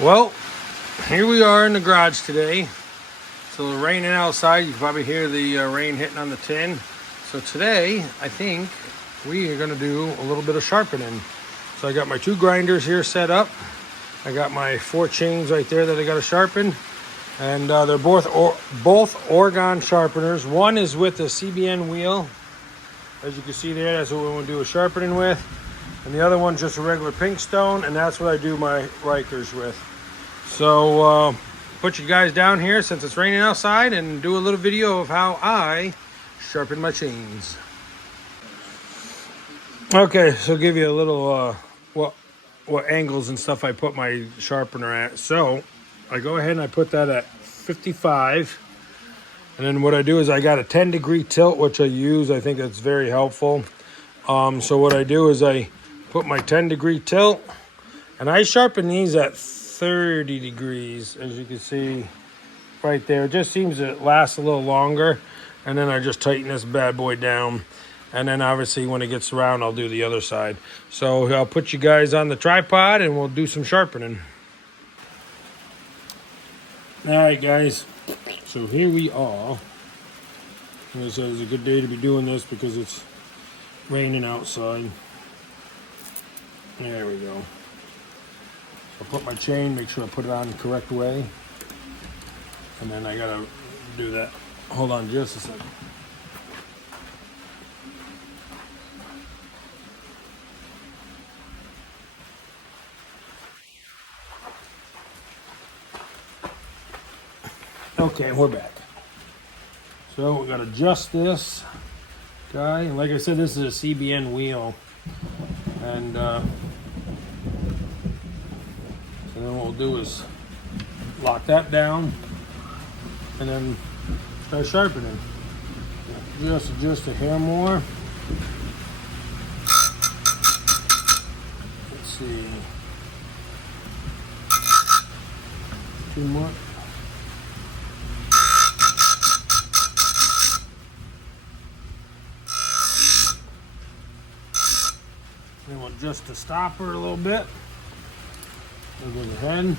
Well, here we are in the garage today. So it's raining outside. You can probably hear the rain hitting on the tin. So today, I think we are gonna do a little bit of sharpening. So I got my two grinders here set up. I got my 4 chains right there that I gotta sharpen. And they're both Oregon sharpeners. One is with a CBN wheel. As you can see there, that's what we want to do a sharpening with. And the other one's just a regular pink stone, and that's what I do my Rikers with. So put you guys down here since it's raining outside and do a little video of how I sharpen my chains. Okay, so give you a little what angles and stuff I put my sharpener at. So I go ahead and I put that at 55. And then what I do is I got a 10-degree tilt, which I use. I think that's very helpful. So what I do is I put my 10-degree tilt, and I sharpen these at 30 degrees, as you can see right there. It just seems to last a little longer. And then I just tighten this bad boy down. And then obviously when it gets around, I'll do the other side. So I'll put you guys on the tripod and we'll do some sharpening. All right, guys. So here we are. It's a good day to be doing this because it's raining outside. There we go. So I put my chain, make sure I put it on the correct way. And then I gotta do that. Hold on just a second. Okay, we're back. So we're gonna adjust this guy. And like I said, this is a CBN wheel. And so then what we'll do is lock that down and then start sharpening. Just adjust a hair more. Let's see. Too much. Then we'll adjust the stopper a little bit. Over the head.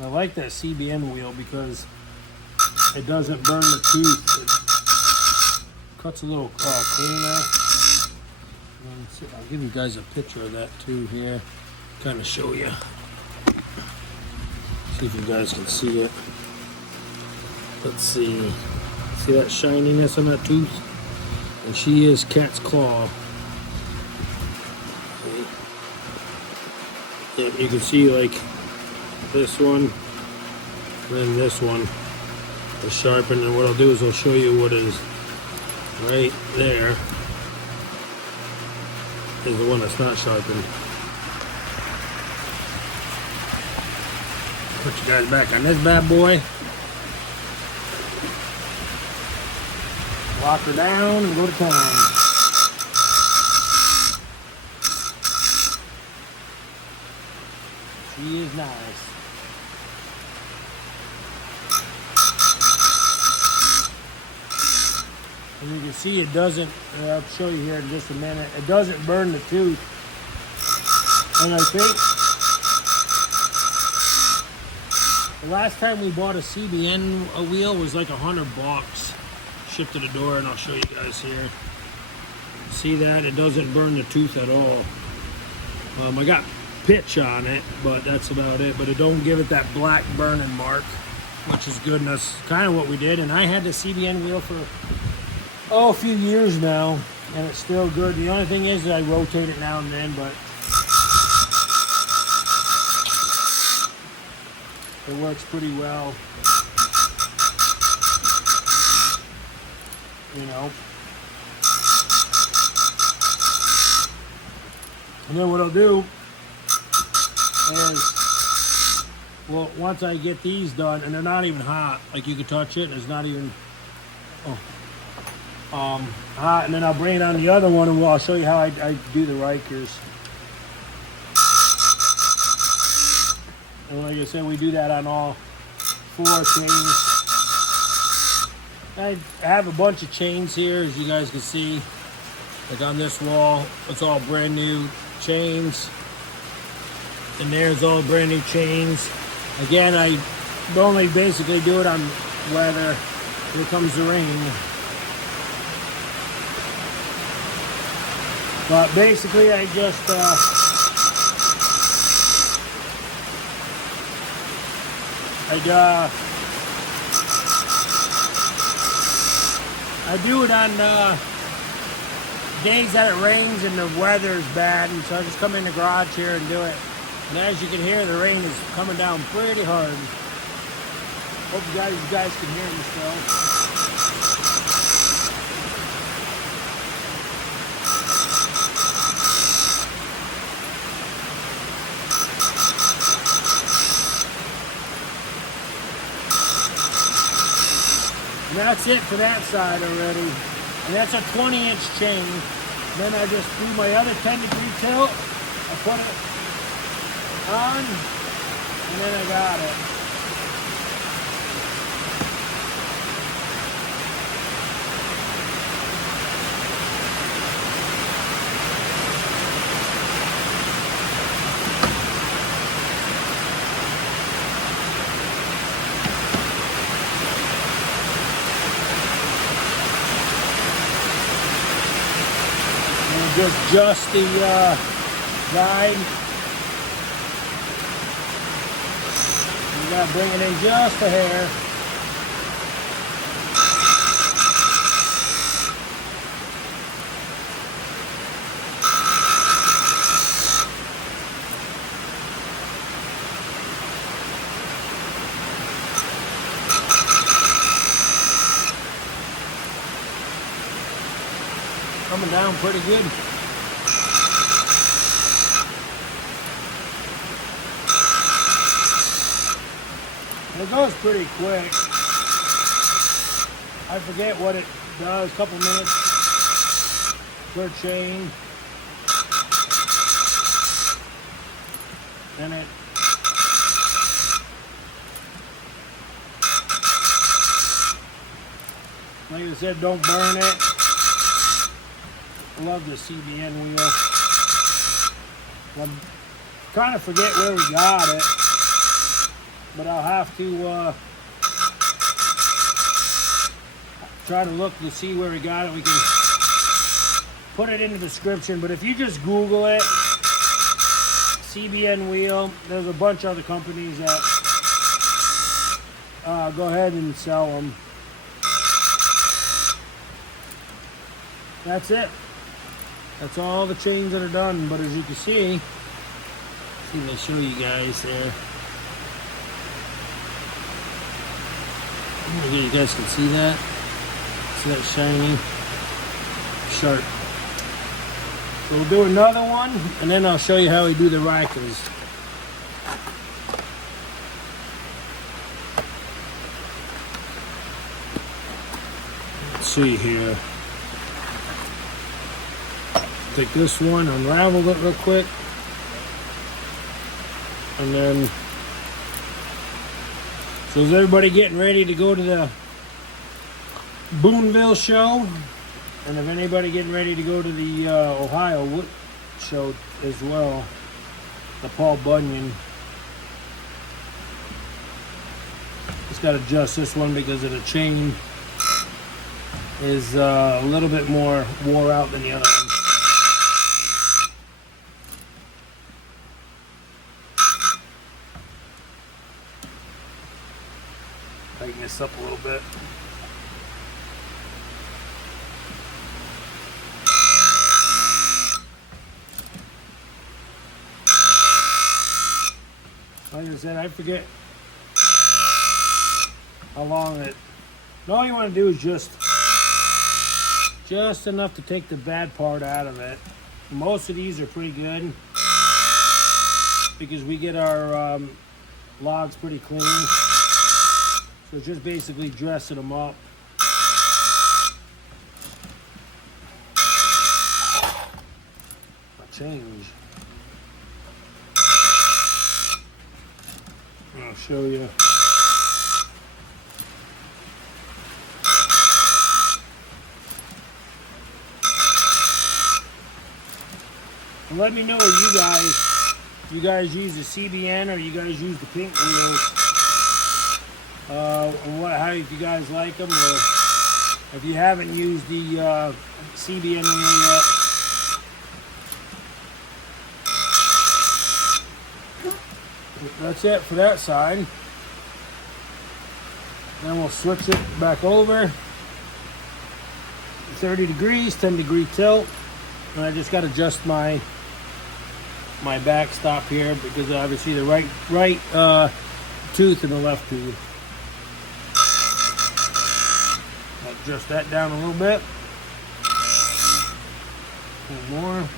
I like that CBN wheel because it doesn't burn the tooth. It cuts a little cleaner. I'll give you guys a picture of that too here. Kind of show you. See if you guys can see it. Let's see. See that shininess on that tooth? And she is cat's claw. Okay. You can see like this one and then this one is sharpened. And what I'll do is I'll show you what is right there is the one that's not sharpened. Put you guys back on this bad boy. Lock her down and go to town. She is nice. And you can see it doesn't, I'll show you here in just a minute, it doesn't burn the tooth. And I think the last time we bought a CBN wheel was like $100. Shipped to the door, and I'll show you guys here. See that? It doesn't burn the tooth at all. I got pitch on it, but that's about it. But it don't give it that black burning mark, which is good, and that's kind of what we did. And I had the CBN wheel for a few years now, and it's still good. The only thing is that I rotate it now and then, but it works pretty well. You know. And then what I'll do is, well, once I get these done, and they're not even hot, like you can touch it, and it's not even hot, and then I'll bring it on the other one, and I'll show you how I do the Rikers. And like I said, we do that on all 4 chains. I have a bunch of chains here, as you guys can see. Like on this wall, it's all brand new chains. And there's all brand new chains. Again, I normally basically do it on weather. Here comes the rain. But basically I just I do it on days that it rains and the weather is bad, and so I just come in the garage here and do it. And as you can hear, the rain is coming down pretty hard. Hope you guys can hear me still. And that's it for that side already. And that's a 20-inch chain. Then I just do my other 10-degree tilt. I put it on, and then I got it. Just the guide. You gotta bring it in just a hair. Coming down pretty good. It goes pretty quick. I forget what it does, a couple minutes per chain. Then it like I said, don't burn it. I love the CBN wheel. I kind of forget where we got it, but I'll have to try to look to see where we got it. We can put it in the description, but if you just Google it, CBN wheel, there's a bunch of other companies that go ahead and sell them. That's it. That's all the chains that are done. But as you can see if I show you guys there. You guys can see that. See that shiny, sharp. So we'll do another one, and then I'll show you how we do the rifles. Let's see here. Take this one, unravel it real quick, and then, so is everybody getting ready to go to the Boonville show? And if anybody getting ready to go to the Ohio Wood show as well, the Paul Bunyan. Just got to adjust this one because of the chain is a little bit more wore out than the other one. Tighten this up a little bit. Like I said, I forget how long it. All you want to do is just enough to take the bad part out of it. Most of these are pretty good because we get our logs pretty clean. So just basically dressing them up. A change. I'll show you. And let me know if you guys use the CBN or you guys use the pink wheels. How you guys like them, or if you haven't used the CBN wheel yet. That's it for that side. Then we'll switch it back over. 30 degrees, 10-degree tilt. And I just got to adjust my backstop here because obviously the right tooth and the left tooth. Adjust that down a little bit. A little more.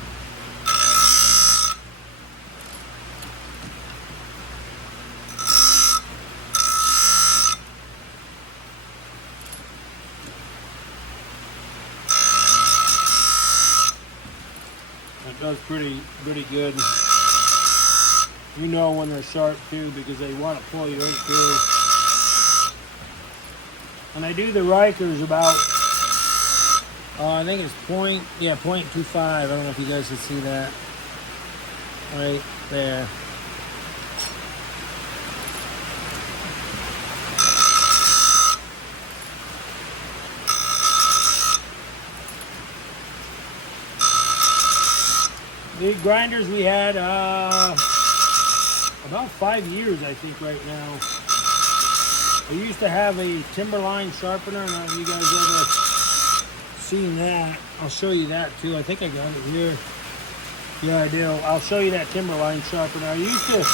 It does pretty good. You know when they're sharp too because they want to pull you right through. And I do the Rikers about, I think it's 0.25. I don't know if you guys can see that. Right there. The grinders we had about 5 years, I think, right now. I used to have a Timberline sharpener. I don't know if you guys ever seen that. I'll show you that too. I think I got it here. Yeah, I do. I'll show you that Timberline sharpener. I used to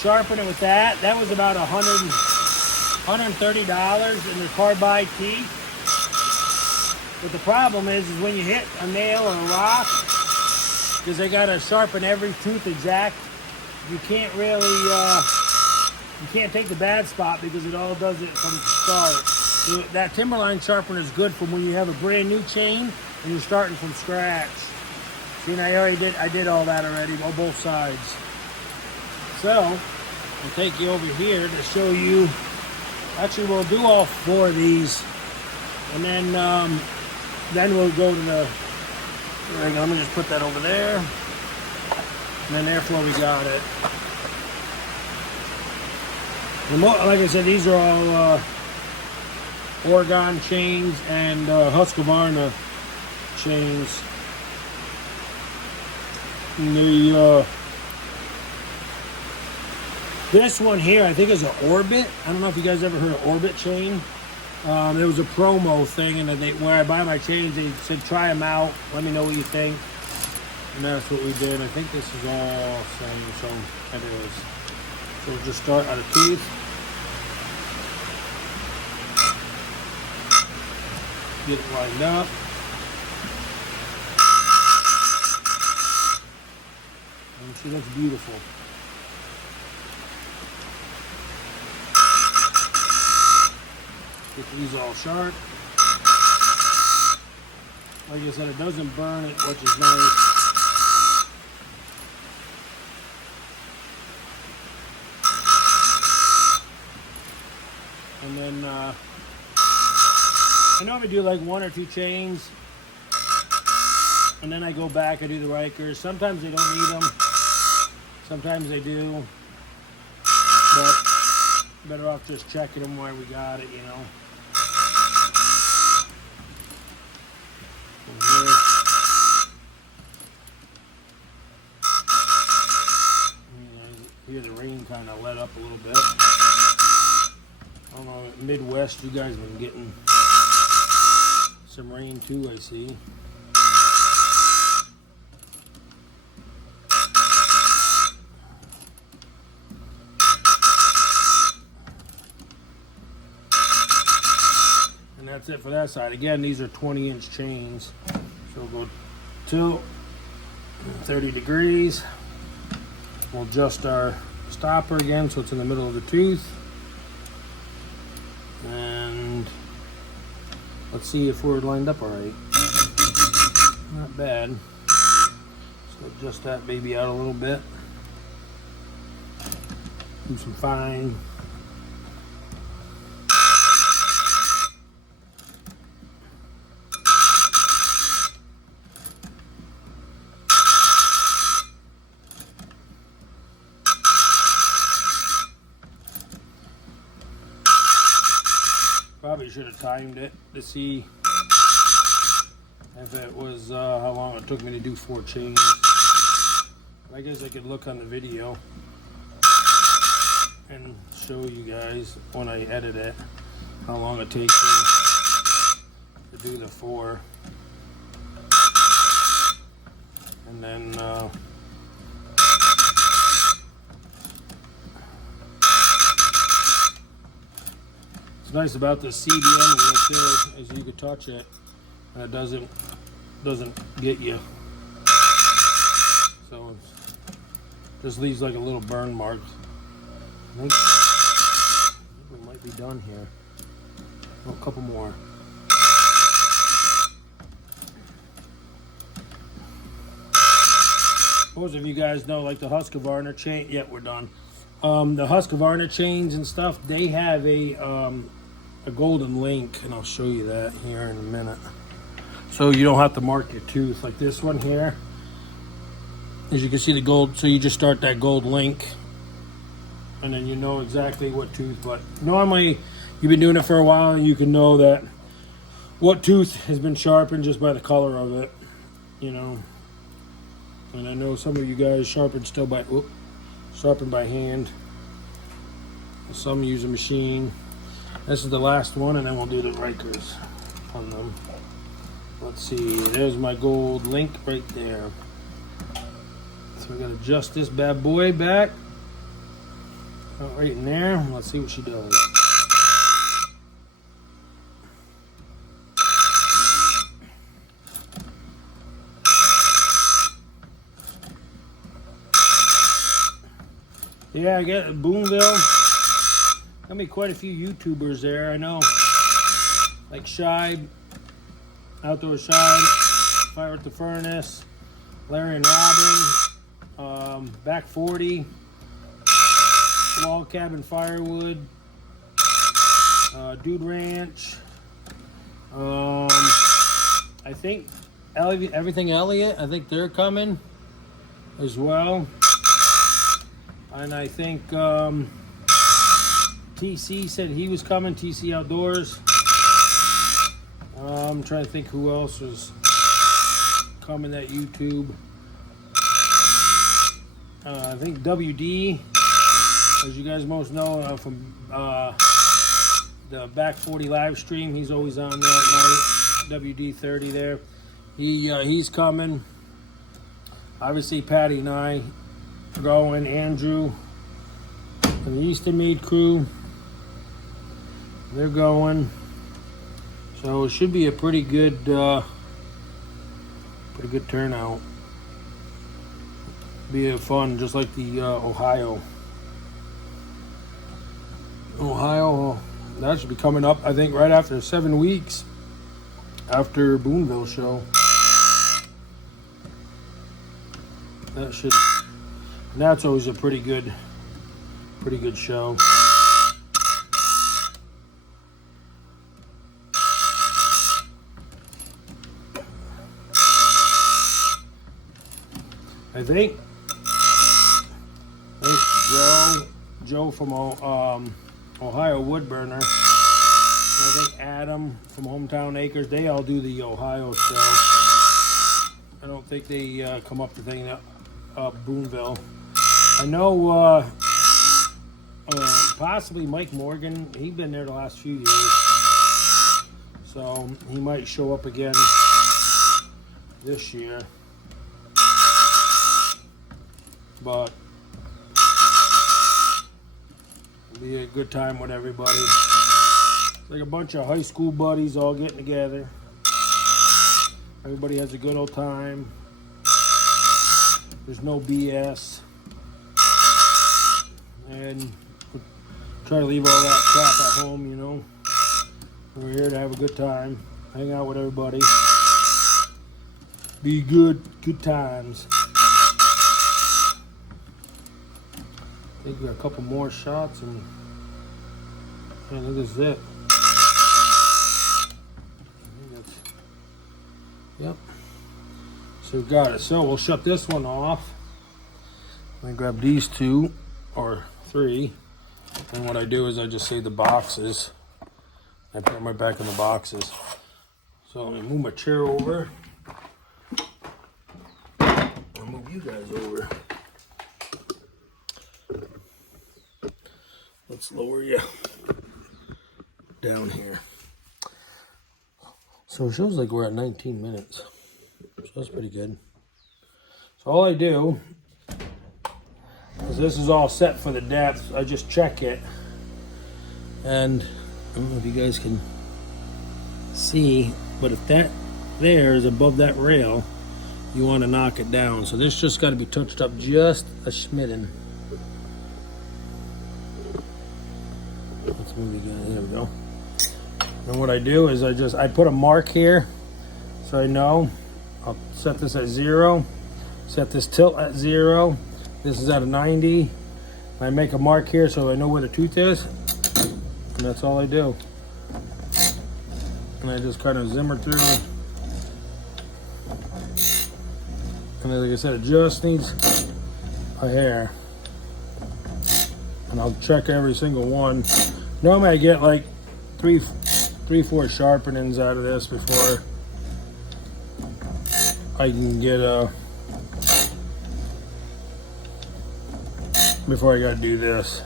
sharpen it with that. That was about $130 in the carbide teeth. But the problem is when you hit a nail or a rock, because they got to sharpen every tooth exact, you can't really... you can't take the bad spot because it all does it from the start. So that Timberline sharpener is good for when you have a brand new chain and you're starting from scratch. See, and I did all that already on both sides. So, I'll take you over here to show you. Actually, we'll do all 4 of these, and then we'll go to the. There we go. Let me just put that over there, and then therefore we got it. Like I said, these are all Oregon chains and Husqvarna chains. And this one here, I think, is an Orbit. I don't know if you guys ever heard of Orbit chain. There was a promo thing, and where I buy my chains, they said try them out. Let me know what you think. And that's what we did. I think this is all same, so it is. So we'll just start out of teeth. Get it lined up. And she looks beautiful. Get these all sharp. Like I said, it doesn't burn it, which is nice. And then I normally do like 1 or 2 chains, and then I go back and do the Rikers. Sometimes they don't need them, sometimes they do, but better off just checking them where we got it, you know. Here the rain kind of let up a little bit. I don't know, Midwest, you guys have been getting some rain too, I see. And that's it for that side. Again, these are 20-inch chains. So we'll go to 30 degrees. We'll adjust our stopper again so it's in the middle of the tooth. And let's see if we're lined up all right. Not bad. So adjust that baby out a little bit. Do some fine. should have timed it to see if it was how long it took me to do 4 chains. I guess I could look on the video and show you guys when I edit it how long it takes me to do the 4. And then it's nice about the CBN wheel too, is you can touch it and it doesn't get you. So it just leaves like a little burn mark. I think we might be done here. Oh, a couple more. Most of you guys know, like the Husqvarna chain. Yeah, we're done. The Husqvarna chains and stuff, they have a golden link, and I'll show you that here in a minute. So you don't have to mark your tooth like this one here. As you can see, the gold. So you just start that gold link, and then you know exactly what tooth. But normally, you've been doing it for a while, and you can know that what tooth has been sharpened just by the color of it. You know. And I know some of you guys sharpen by hand. Some use a machine. This is the last one, and then we'll do the Rikers on them. Let's see, there's my gold link right there. So we're gonna adjust this bad boy back. Right in there. Let's see what she does. Yeah, I get Boonville. Got me quite a few YouTubers there. I know, like Shibe, Outdoor Shibe, Fire at the Furnace, Larry and Robin, Back 40, Log Cabin Firewood, Dude Ranch. I think Everything Elliott. I think they're coming as well. And I think TC said he was coming, TC Outdoors. I'm trying to think who else was coming at YouTube. I think WD, as you guys most know from the Back 40 live stream, he's always on there at night. WD30 there. He's coming. Obviously, Patty and I going, Andrew and the Eastern Mead crew, they're going. So it should be a pretty good turnout. Be fun, just like the Ohio, that should be coming up, I think, right after 7 weeks after Boonville show. That should. And that's always a pretty good show. I think Joe from Ohio Woodburner. I think Adam from Hometown Acres. They all do the Ohio show. I don't think they come up to thing Boonville. I know possibly Mike Morgan. He's been there the last few years, so he might show up again this year. But it'll be a good time with everybody. It's like a bunch of high school buddies all getting together. Everybody has a good old time. There's no BS. And try to leave all that crap at home, you know. We're here to have a good time, hang out with everybody. Be good times. I think we got a couple more shots and I think this is it. Yep. So we got it. So we'll shut this one off. Let me grab these 2 or 3. And what I do is I just save the boxes I put them right back in the boxes. So let me move my chair over. I'll move you guys over. Let's lower you down here. So it shows like we're at 19 minutes. So that's pretty good. So all I do is this is all set for the depth. I just check it. And I don't know if you guys can see, but if that there is above that rail, you want to knock it down. So this just got to be touched up just a smidgen. Let's move again. There we go. And what I do is I put a mark here so I know. I'll set this at 0, set this tilt at 0. This is at a 90. I make a mark here so I know where the tooth is. And that's all I do. And I just kind of zimmer through. And then, like I said, it just needs a hair. And I'll check every single one. Normally I get like 3-4 sharpenings out of this before I can get before I gotta do this.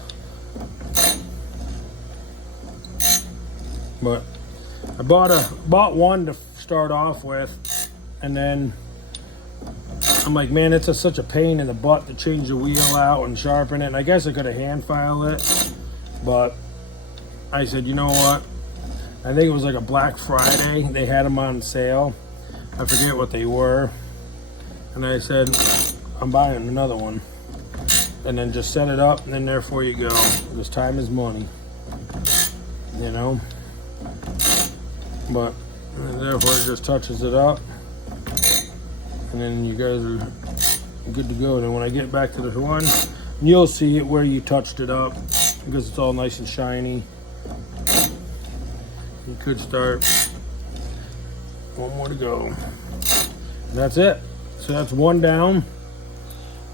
But I bought one to start off with, and then I'm like, man, it's such a pain in the butt to change the wheel out and sharpen it. And I guess I could have hand filed it, but I said, you know what? I think it was like a Black Friday. They had them on sale. I forget what they were. And I said, I'm buying another one. And then just set it up, and then therefore you go. Because time is money. You know? But therefore it just touches it up. And then you guys are good to go. And then when I get back to this one, you'll see it where you touched it up. Because it's all nice and shiny. You could start. One more to go. And that's it. So that's one down,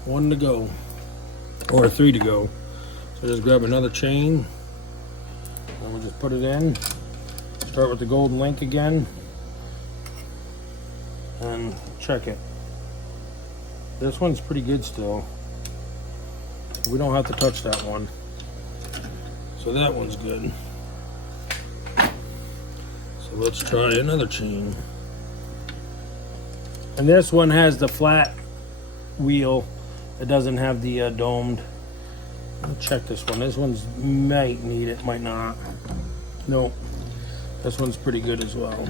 one to go, or 3 to go. So just grab another chain, and we'll just put it in. Start with the golden link again, and check it. This one's pretty good still. We don't have to touch that one. So that one's good. So let's try another chain. And this one has the flat wheel. It doesn't have the domed. Let's check this one. This one's might need it, might not. Nope. This one's pretty good as well.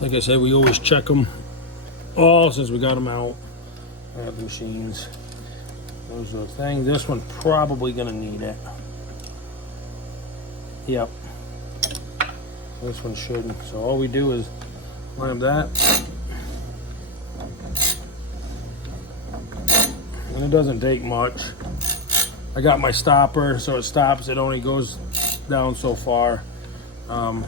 Like I said, we always check them all since we got them out. I have the machines. Those are the things. This one probably gonna need it. Yep. This one shouldn't. So all we do is line that. And it doesn't take much. I got my stopper so it stops. It only goes down so far. So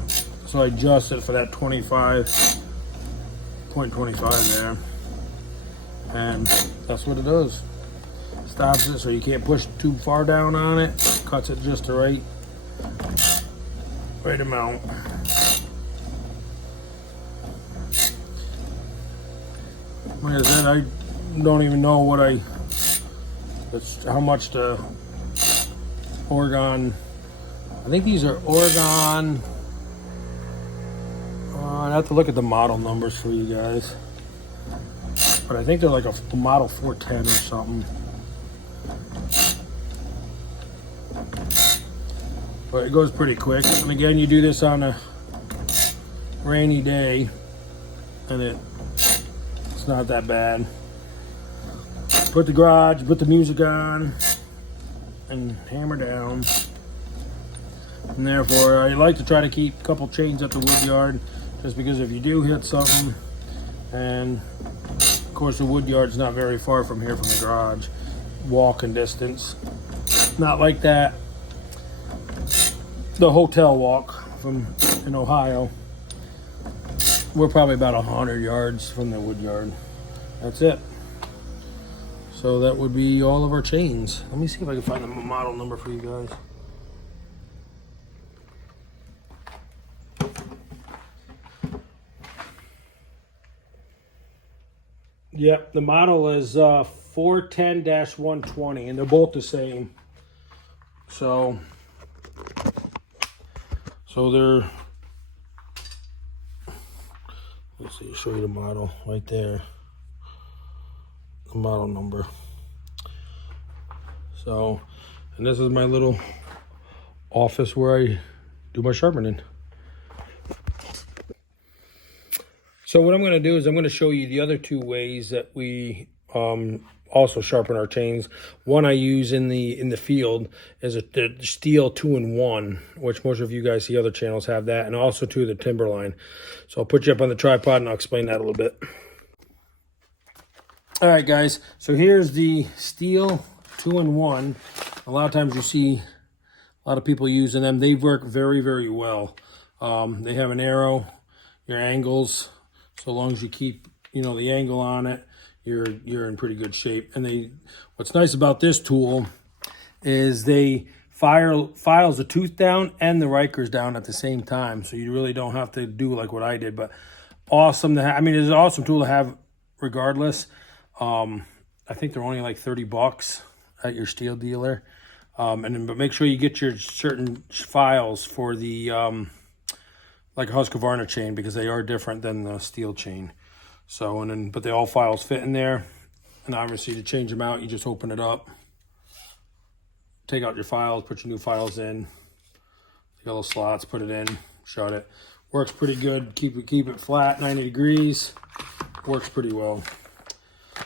I adjust it for that 25.25 there. And that's what it does. Stops it so you can't push too far down on it. Cuts it just the right amount. Like I said, I don't even know what how much the Oregon. I think these are Oregon. I'd have to look at the model numbers for you guys. But I think they're like a model 410 or something. But it goes pretty quick. And again, you do this on a rainy day, and it's not that bad. Put the garage, put the music on, and hammer down. And therefore, I like to try to keep a couple chains at the wood yard, just because if you do hit something, and of course the wood yard's not very far from here from the garage, walking distance. Not like that. The hotel walk in Ohio, we're probably about 100 yards from the wood yard. That's it. So that would be all of our chains. Let me see if I can find the model number for you guys. Yep, the model is 410-120, and they're both the same. So they're, let's see, show you the model right there, the model number. So, and this is my little office where I do my sharpening. So what I'm going to do is I'm going to show you the other two ways that we also sharpen our chains. One I use in the field is the STIHL 2-in-1, which most of you guys see other channels have that, and also the TIMBERLINE. So I'll put you up on the tripod and I'll explain that a little bit. All right, guys. So here's the STIHL 2-in-1. A lot of times you see a lot of people using them. They work very, very well. They have an arrow, your angles. So long as you keep, the angle on it, you're in pretty good shape. And what's nice about this tool is they files the tooth down and the Rikers down at the same time. So you really don't have to do like what I did, but awesome to have. I mean, it's an awesome tool to have regardless. I think they're only like $30 at your STIHL dealer. But make sure you get your certain files for the, like a Husqvarna chain, because they are different than the STIHL chain. So, but they all files fit in there. And obviously to change them out, you just open it up, take out your files, put your new files in, the little slots, put it in, shut it. Works pretty good. Keep it flat, 90 degrees. Works pretty well.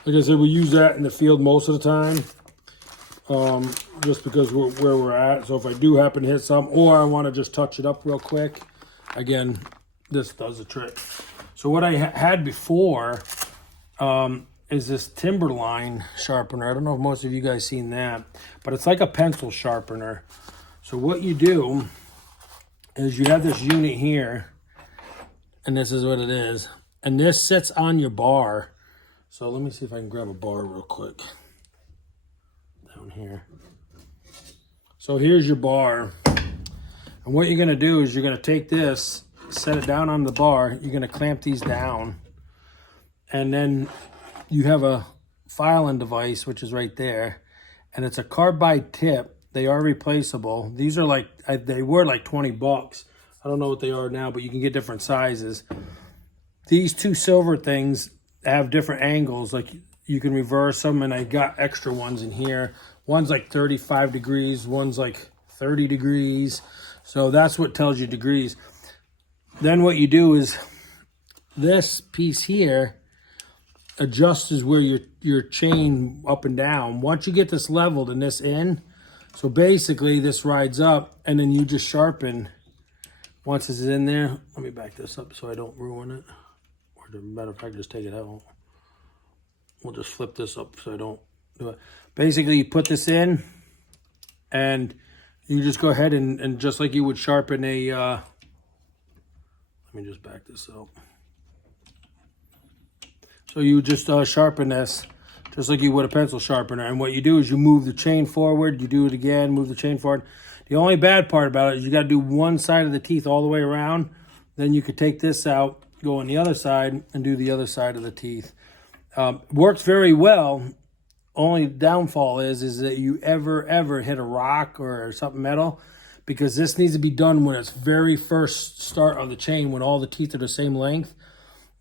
Like I said, we use that in the field most of the time. Just because where we're at. So if I do happen to hit some, or I want to just touch it up real quick, again, this does the trick. So what I had before is this TIMBERLINE sharpener. I don't know if most of you guys seen that, but it's like a pencil sharpener. So what you do is you have this unit here, and this is what it is. And this sits on your bar. So let me see if I can grab a bar real quick. Down here. So here's your bar. And what you're going to do is you're going to take this, set it down on the bar. You're going to clamp these down. And then you have a filing device, which is right there. And it's a carbide tip. They are replaceable. These are like, they were like $20. I don't know what they are now, but you can get different sizes. These two silver things have different angles. Like you can reverse them, and I got extra ones in here. One's like 35 degrees. One's like 30 degrees. So that's what tells you degrees. Then what you do is this piece here adjusts where your chain up and down. Once you get this leveled and this in, so basically this rides up, and then you just sharpen once it's in there. Let me back this up so I don't ruin it. Or as a matter of fact, just take it out. We'll just flip this up so I don't do it. Basically, you put this in, and you just go ahead and just like you would sharpen a, let me just back this up. So you just sharpen this just like you would a pencil sharpener. And what you do is you move the chain forward, you do it again, move the chain forward. The only bad part about it is you got to do one side of the teeth all the way around. Then you could take this out, go on the other side, and do the other side of the teeth. Works very well. Only downfall is that you ever hit a rock or something metal, because this needs to be done when it's very first start of the chain, when all the teeth are the same length.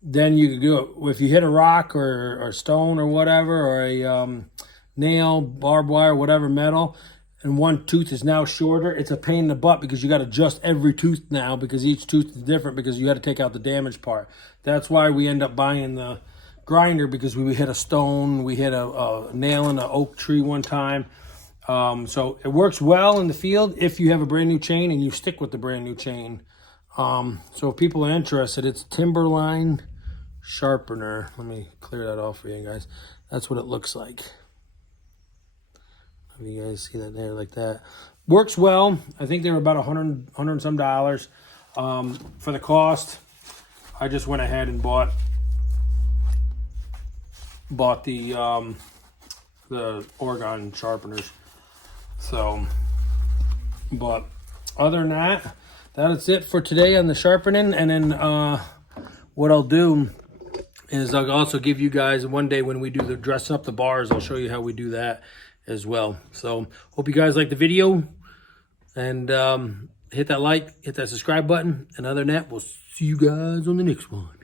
Then you can do it. If you hit a rock or a stone or whatever, or a nail, barbed wire, whatever metal, and one tooth is now shorter, it's a pain in the butt, because you got to adjust every tooth now, because each tooth is different, because you got to take out the damaged part. That's why we end up buying the grinder, because we hit a stone, we hit a nail in an oak tree one time. So it works well in the field if you have a brand new chain and you stick with the brand new chain. So if people are interested, it's TIMBERLINE Sharpener. Let me clear that off for you guys. That's what it looks like. If you guys see that there like that. Works well. I think they were about $100 and some dollars. For the cost, I just went ahead and bought the Oregon sharpeners. So, but other than that, that's it for today on the sharpening. And then what I'll do is I'll also give you guys one day when we do the dressing up the bars, I'll show you how we do that as well. So hope you guys like the video, and hit that like, hit that subscribe button. And other than that, we'll see you guys on the next one.